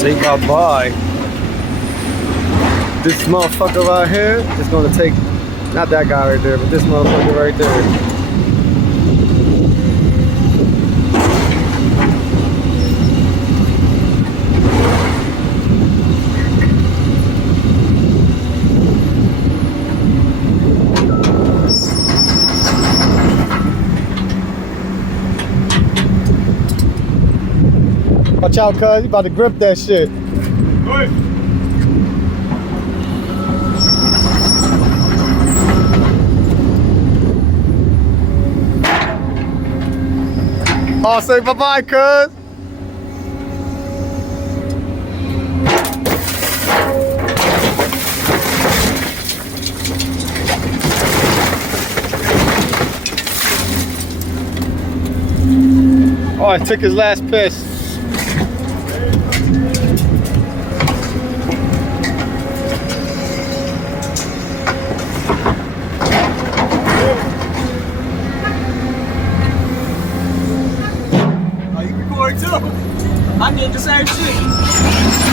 Say bye-bye. This motherfucker right here is gonna take, not that guy right there, but this motherfucker right there. Watch out, cuz. You about to grip that shit. Good. Oh, say bye-bye, cuz. Oh, I took his last piss. Oh, you recording too? I did the same shit.